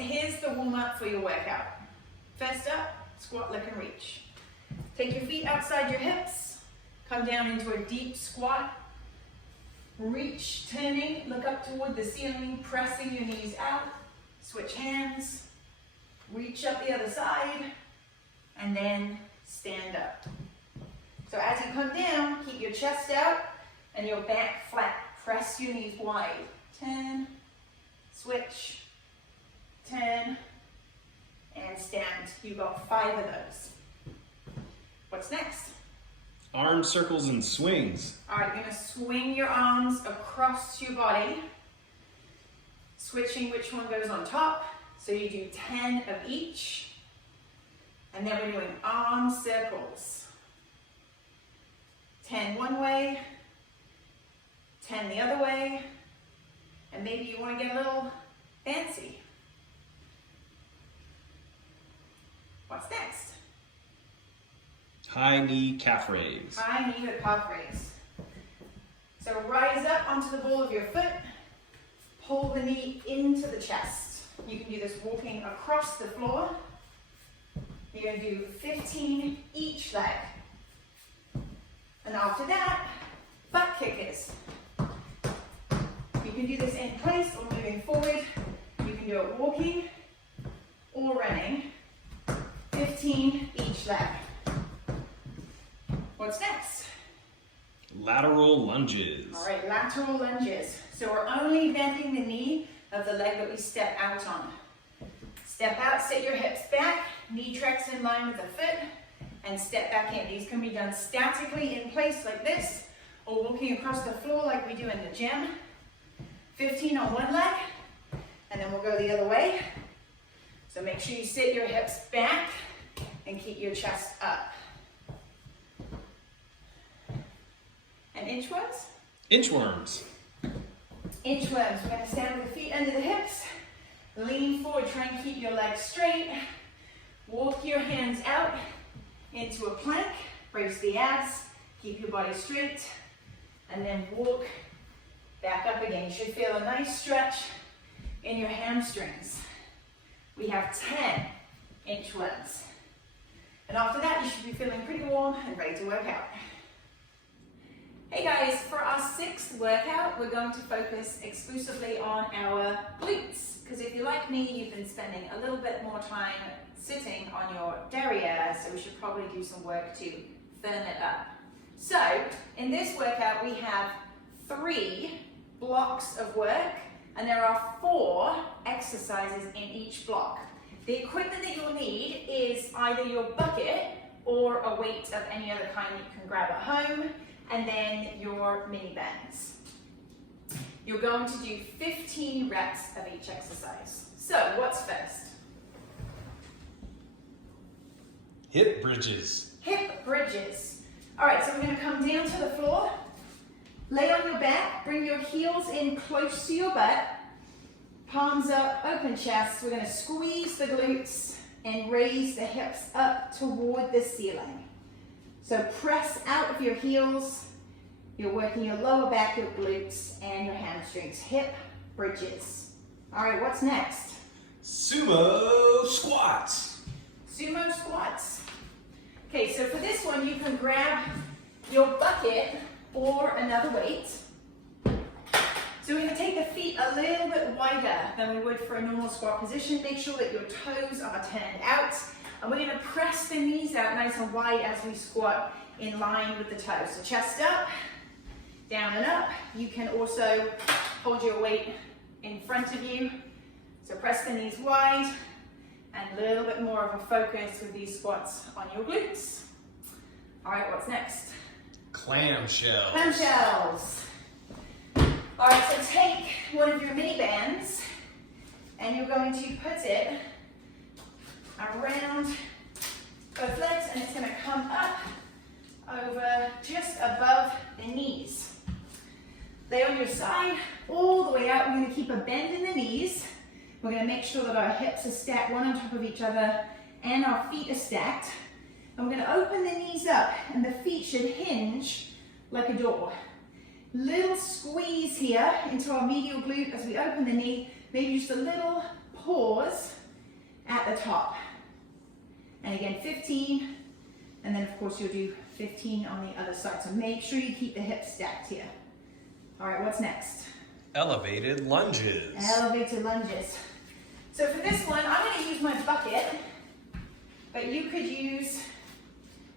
here's the warm-up for your workout. First up, squat, lick, and reach. Take your feet outside your hips, come down into a deep squat. Reach, turning, look up toward the ceiling, pressing your knees out. Switch hands, reach up the other side, and then stand up. So as you come down, keep your chest out and your back flat. Press your knees wide. Turn, switch, turn, and stand. You've got 5 of those. What's next? Arm circles and swings. All right, you're gonna swing your arms across your body, switching which one goes on top. So you do 10 of each, and then we're doing arm circles. 10 one way, 10 the other way, and maybe you want to get a little fancy. What's next? High knee calf raise. High knee to calf raise. So rise up onto the ball of your foot, pull the knee into the chest. You can do this walking across the floor. You're going to do 15 each leg. And after that, butt kickers. You can do this in place or moving forward. You can do it walking or running. 15 each leg. What's next? Lateral lunges. All right, lateral lunges. So we're only bending the knee of the leg that we step out on. Step out, sit your hips back, knee tracks in line with the foot, and step back in. These can be done statically in place like this, or walking across the floor like we do in the gym. 15 on one leg, and then we'll go the other way. So make sure you sit your hips back and keep your chest up. And inchworms? Inchworms. Inchworms. We're going to stand with the feet under the hips. Lean forward, try and keep your legs straight. Walk your hands out into a plank. Brace the abs. Keep your body straight. And then walk back up again. You should feel a nice stretch in your hamstrings. We have 10 inchworms. And after that, you should be feeling pretty warm and ready to work out. Hey guys, for our 6th workout, we're going to focus exclusively on our glutes. Because if you're like me, you've been spending a little bit more time sitting on your derriere, so we should probably do some work to firm it up. So, in this workout, we have 3 blocks of work, and there are 4 exercises in each block. The equipment that you'll need is either your bucket or a weight of any other kind that you can grab at home, and then your mini bands. You're going to do 15 reps of each exercise. So, what's first? Hip bridges. Hip bridges. All right, so we're going to come down to the floor, lay on your back, bring your heels in close to your butt, palms up, open chest. We're going to squeeze the glutes and raise the hips up toward the ceiling. So press out of your heels. You're working your lower back, your glutes, and your hamstrings. Hip bridges. All right, what's next? Sumo squats. Sumo squats. Okay, so for this one, you can grab your bucket or another weight. So we're going to take the feet a little bit wider than we would for a normal squat position. Make sure that your toes are turned out. And we're going to press the knees out nice and wide as we squat in line with the toes. So chest up, down and up. You can also hold your weight in front of you. So press the knees wide and a little bit more of a focus with these squats on your glutes. All right, what's next? Clamshells. Clamshells. All right, so take one of your mini bands and you're going to put it around both legs, and it's going to come up over just above the knees. Lay on your side all the way out. We're going to keep a bend in the knees. We're going to make sure that our hips are stacked one on top of each other and our feet are stacked. And we're going to open the knees up, and the feet should hinge like a door. Little squeeze here into our medial glute as we open the knee. Maybe just a little pause at the top. And again, 15, and then of course you'll do 15 on the other side. So make sure you keep the hips stacked here. All right, what's next? Elevated lunges. Elevated lunges. So for this one, I'm going to use my bucket, but you could use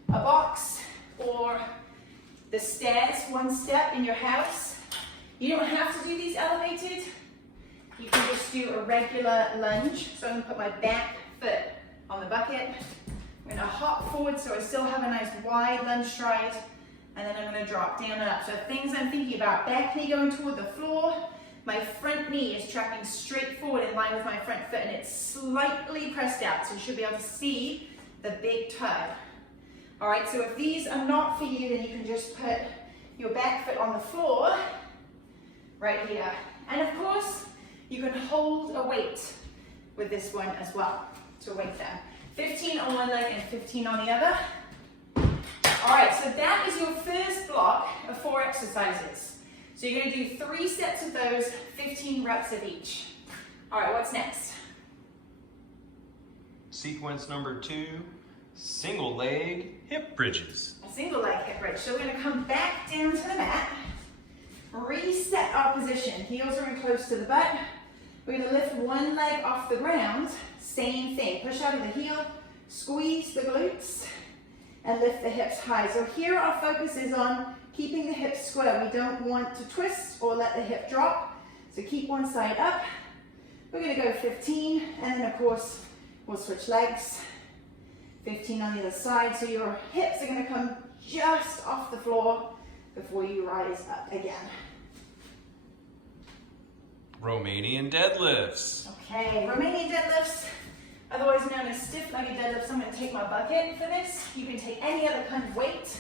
a box or the stairs, one step in your house. You don't have to do these elevated. You can just do a regular lunge. So I'm going to put my back foot on the bucket. I'm going to hop forward so I still have a nice wide lunge stride. And then I'm going to drop down and up. So things I'm thinking about, back knee going toward the floor. My front knee is tracking straight forward in line with my front foot, and it's slightly pressed out. So you should be able to see the big toe. All right, so if these are not for you, then you can just put your back foot on the floor right here. And of course, you can hold a weight with this one as well. So weight there. 15 on one leg and 15 on the other. All right, so that is your first block of 4 exercises. So you're going to do 3 sets of those, 15 reps of each. All right, what's next? Sequence number 2, single leg hip bridges. A single leg hip bridge. So we're going to come back down to the mat, reset our position. Heels are in close to the butt. We're going to lift one leg off the ground. Same thing. Push out of the heel, squeeze the glutes, and lift the hips high. So here our focus is on keeping the hips square. We don't want to twist or let the hip drop. So keep one side up. We're going to go 15, and then of course we'll switch legs. 15 on the other side. So your hips are going to come just off the floor before you rise up again. Romanian deadlifts. Okay, Romanian deadlifts, otherwise known as stiff-legged deadlifts. I'm going to take my bucket for this. You can take any other kind of weight.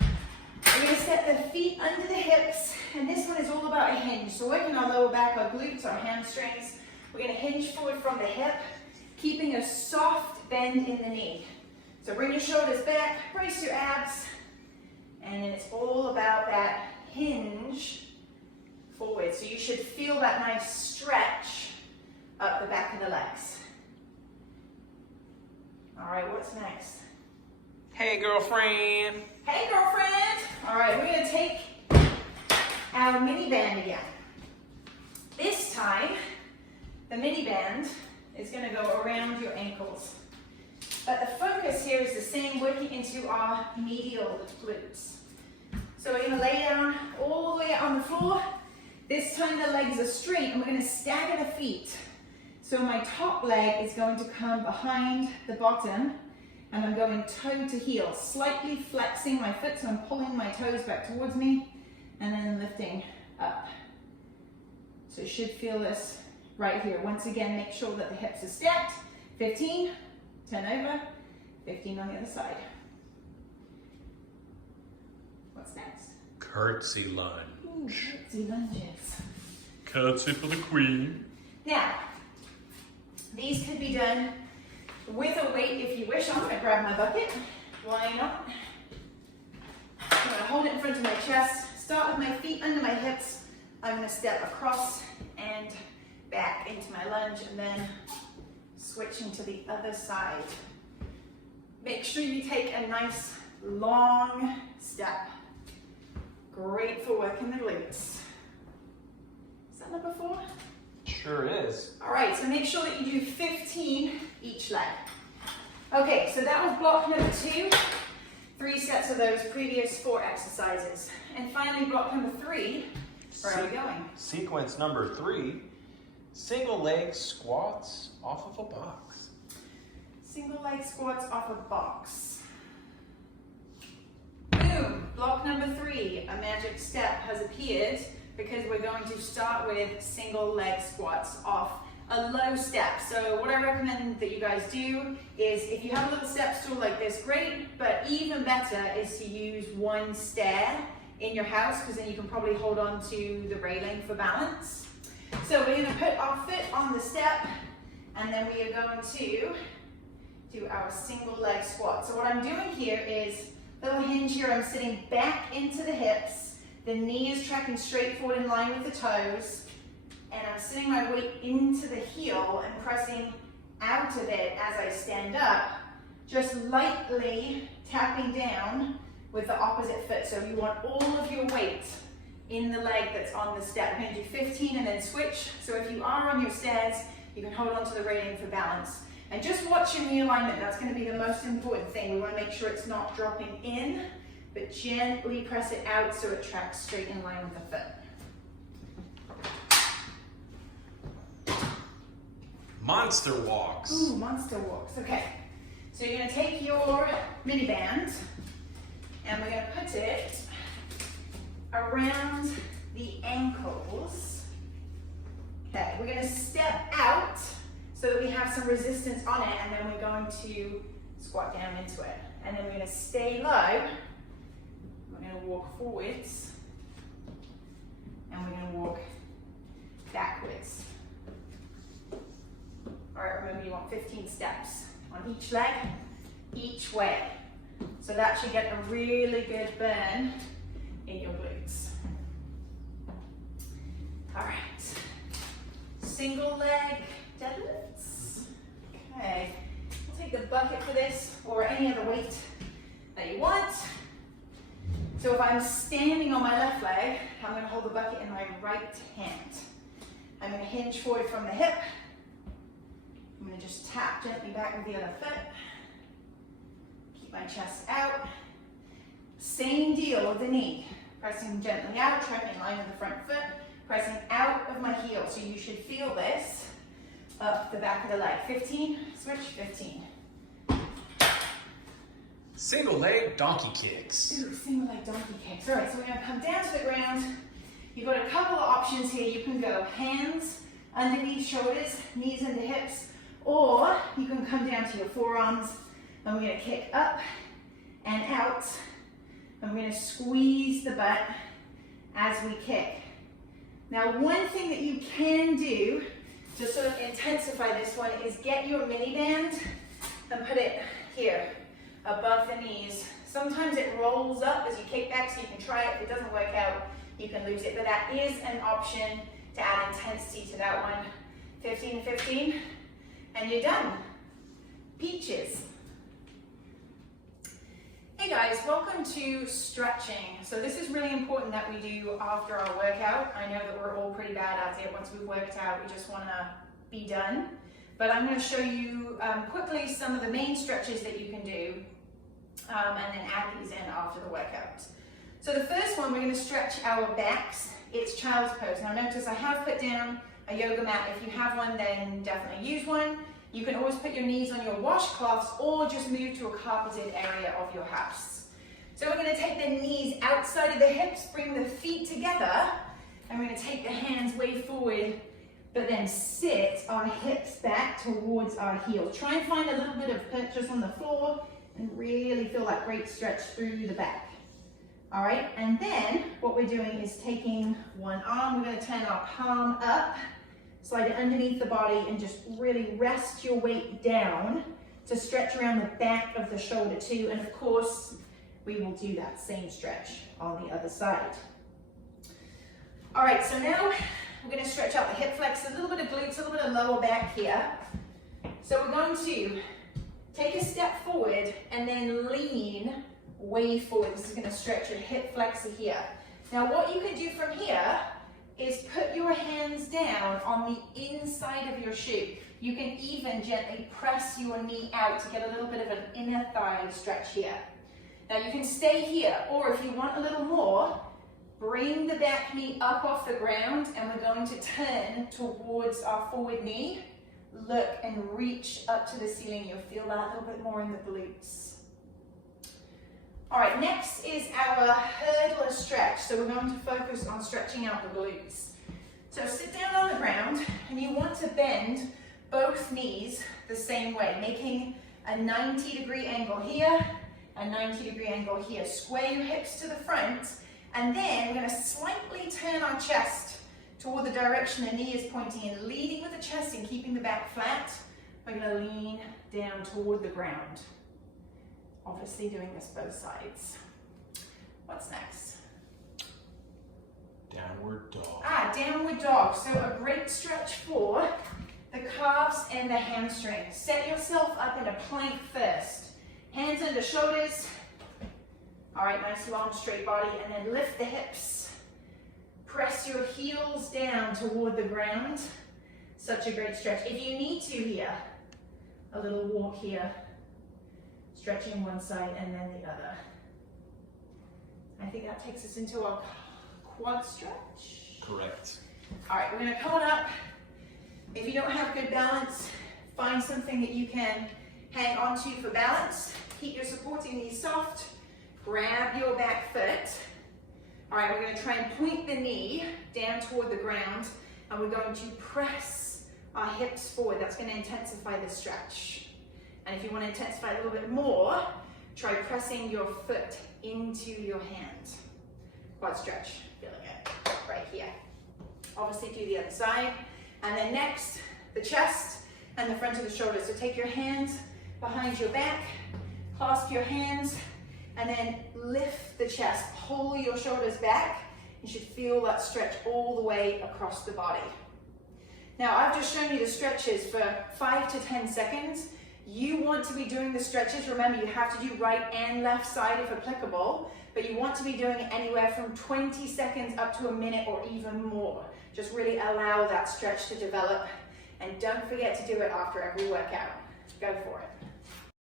We're going to set the feet under the hips, and this one is all about a hinge. So working our lower back, our glutes, our hamstrings. We're going to hinge forward from the hip, keeping a soft bend in the knee. So bring your shoulders back, brace your abs, and it's all about that hinge forward. So you should feel that nice stretch up the back of the legs. All right, what's next? Hey, girlfriend. Hey, girlfriend. All right, we're going to take our mini band again. This time, the mini band is going to go around your ankles. But the focus here is the same, working into our medial glutes. So we're going to lay down all the way on the floor. This time the legs are straight, and we're going to stagger the feet. So my top leg is going to come behind the bottom, and I'm going toe to heel, slightly flexing my foot, so I'm pulling my toes back towards me, and then lifting up. So you should feel this right here. Once again, make sure that the hips are stacked. 15, turn over, 15 on the other side. What's next? Curtsy lunge. Ooh, curtsy lunges. Curtsy for the queen. Now, these could be done with a weight if you wish. I'm going to grab my bucket. Why not? I'm going to hold it in front of my chest. Start with my feet under my hips. I'm going to step across and back into my lunge, and then switching to the other side. Make sure you take a nice long step. Great for working the glutes. Is that number 4? Sure is. All right, so make sure that you do 15 each leg. Okay, so that was block number 2. 3 sets of those previous 4 exercises. And finally, block number 3. Where are we going? Sequence number 3, single leg squats off of a box. Single leg squats off a box. Boom, block number 3, a magic step has appeared because we're going to start with single leg squats off a low step. So what I recommend that you guys do is, if you have a little step stool like this, great, but even better is to use one stair in your house, because then you can probably hold on to the railing for balance. So we're going to put our foot on the step, and then we are going to do our single leg squat. So what I'm doing here is little hinge here. I'm sitting back into the hips. The knee is tracking straight forward in line with the toes. and I'm sitting my weight into the heel and pressing out of it as I stand up, just lightly tapping down with the opposite foot. So you want all of your weight in the leg that's on the step. We're going to do 15 and then switch. So if you are on your stairs, you can hold on to the railing for balance. And just watch your knee alignment. That's going to be the most important thing. We want to make sure it's not dropping in, but gently press it out so it tracks straight in line with the foot. Monster walks. Ooh, monster walks. Okay. So you're going to take your mini band and we're going to put it around the ankles. Okay, we're going to step out so that we have some resistance on it, and then we're going to squat down into it. And then we're going to stay low. We're going to walk forwards and we're going to walk backwards. All right, remember you want 15 steps on each leg, each way. So that should get a really good burn in your glutes. All right, single leg deadlifts. Okay, we'll take the bucket for this or any other weight that you want. So if I'm standing on my left leg, I'm going to hold the bucket in my right hand. I'm going to hinge forward from the hip. I'm going to just tap gently back with the other foot. Keep my chest out. Same deal with the knee. Pressing gently out, tracking in line with the front foot. Pressing out of my heel. So you should feel this up the back of the leg. 15, switch, 15. Single leg donkey kicks. Ooh, single leg donkey kicks. All right, so we're going to come down to the ground. You've got a couple of options here. You can go hands underneath shoulders, knees into hips, or you can come down to your forearms, and we're going to kick up and out, and we're going to squeeze the butt as we kick. Now, one thing that you can do to sort of intensify this one is get your mini band and put it here above the knees. Sometimes it rolls up as you kick back, so you can try it. If it doesn't work out, you can lose it, but that is an option to add intensity to that one. 15, 15, and you're done. Peaches. Hey guys, welcome to stretching. So this is really important that we do after our workout. I know that we're all pretty bad at it. Once we've worked out, we just want to be done. But I'm going to show you quickly some of the main stretches that you can do, and then add these in after the workout. So the first one, we're going to stretch our backs. It's child's pose. Now notice I have put down a yoga mat. If you have one, then definitely use one. You can always put your knees on your washcloths or just move to a carpeted area of your house. So we're going to take the knees outside of the hips, bring the feet together, and we're going to take the hands way forward, but then sit on hips back towards our heels. Try and find a little bit of purchase on the floor and really feel that great stretch through the back. All right, and then what we're doing is taking one arm, we're going to turn our palm up, slide it underneath the body, and just really rest your weight down to stretch around the back of the shoulder too. And of course, we will do that same stretch on the other side. All right, so now we're going to stretch out the hip flex, a little bit of glutes, a little bit of lower back here. So we're going to take a step forward and then lean way forward. This is going to stretch your hip flexor here. Now what you can do from here is put your hands down on the inside of your shoe. You can even gently press your knee out to get a little bit of an inner thigh stretch here. Now you can stay here, or if you want a little more, bring the back knee up off the ground, and we're going to turn towards our forward knee. Look and reach up to the ceiling. You'll feel that a little bit more in the glutes. All right, next is our hurdler stretch. So we're going to focus on stretching out the glutes. So sit down on the ground, and you want to bend both knees the same way, making a 90-degree angle here, a 90-degree angle here. Square your hips to the front, and then we're going to slightly turn our chest toward the direction the knee is pointing in, leading with the chest and keeping the back flat. We're going to lean down toward the ground. Obviously doing this both sides. What's next? Downward dog. Downward dog. So a great stretch for the calves and the hamstrings. Set yourself up in a plank first. Hands under shoulders. All right, nice long straight body, and then lift the hips. Press your heels down toward the ground. Such a great stretch. If you need to here, a little walk here. Stretching one side and then the other. I think that takes us into our quad stretch. Correct. All right, we're gonna come on up. If you don't have good balance, find something that you can hang onto for balance. Keep your supporting knees soft. Grab your back foot. All right, we're gonna try and point the knee down toward the ground, and we're going to press our hips forward. That's gonna intensify the stretch. And if you wanna intensify a little bit more, try pressing your foot into your hand. Quad stretch, feeling it right here. Obviously do the other side. And then next, the chest and the front of the shoulders. So take your hands behind your back, clasp your hands, and then lift the chest. Pull your shoulders back. You should feel that stretch all the way across the body. Now, I've just shown you the stretches for 5 to 10 seconds. You want to be doing the stretches. Remember, you have to do right and left side if applicable, but you want to be doing it anywhere from 20 seconds up to a minute or even more. Just really allow that stretch to develop, and don't forget to do it after every workout. Go for it.